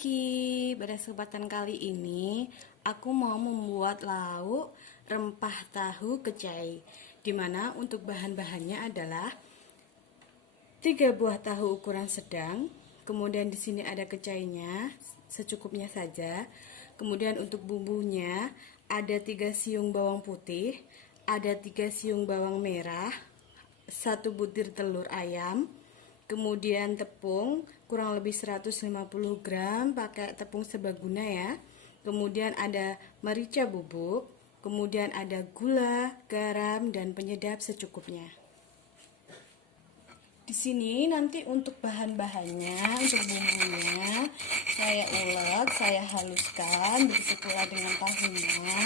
pagi, pada kesempatan kali ini aku mau membuat lauk rempah tahu kecai, dimana untuk bahan-bahannya adalah 3 buah tahu ukuran sedang, kemudian di sini ada kecainya secukupnya saja, kemudian untuk bumbunya ada 3 siung bawang putih, ada 3 siung bawang merah, 1 butir telur ayam, kemudian tepung kurang lebih 150 gram, pakai tepung serbaguna ya. Kemudian ada merica bubuk, kemudian ada gula, garam, dan penyedap secukupnya. Di sini nanti untuk bahan-bahannya, untuk bumbunya saya ulek, saya haluskan, begitu pula dengan tahunya.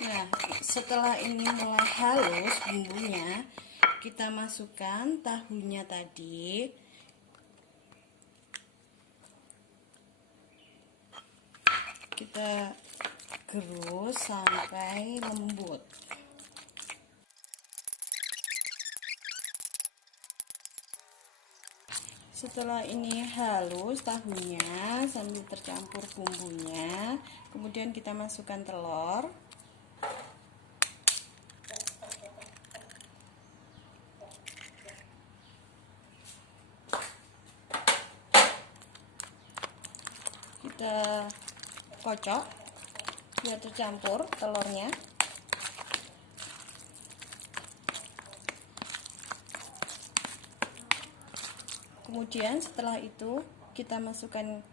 Nah, setelah ini mulai halus bumbunya, kita masukkan tahunya tadi. Kita gerus sampai lembut. Setelah ini halus tahunya sambil tercampur bumbunya, kemudian kita masukkan telur. Kita kocok biar tercampur telurnya. Kemudian setelah itu kita masukkan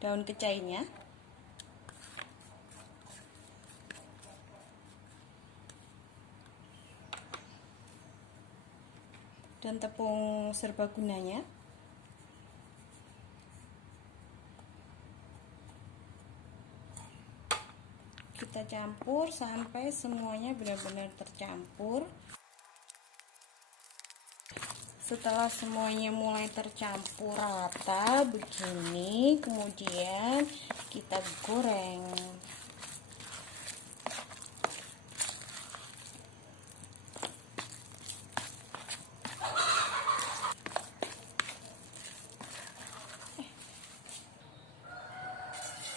daun kecainya. Dan tepung serbagunanya. Kita campur sampai semuanya benar-benar tercampur. Setelah semuanya mulai tercampur rata begini, kemudian kita goreng.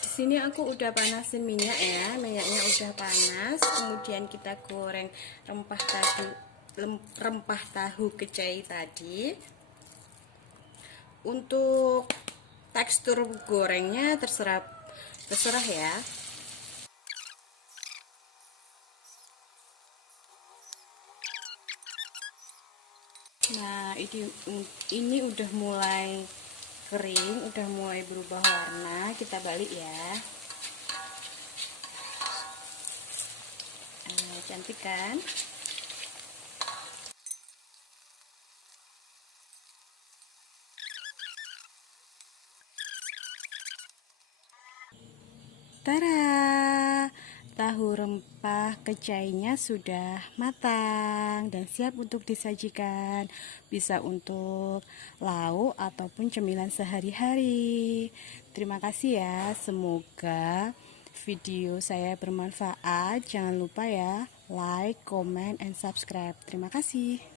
Di sini aku udah panasin minyak ya, minyaknya udah panas. Kemudian kita goreng rempah tahu kecai tadi. Untuk tekstur gorengnya terserah ya. Nah, ini udah mulai kering, udah mulai berubah warna. Kita balik ya. Nah, cantik kan? Tada! Tahu rempah kecainya sudah matang dan siap untuk disajikan. Bisa untuk lauk ataupun cemilan sehari-hari. Terima kasih ya. Semoga video saya bermanfaat. Jangan lupa ya, like, comment, and subscribe. Terima kasih.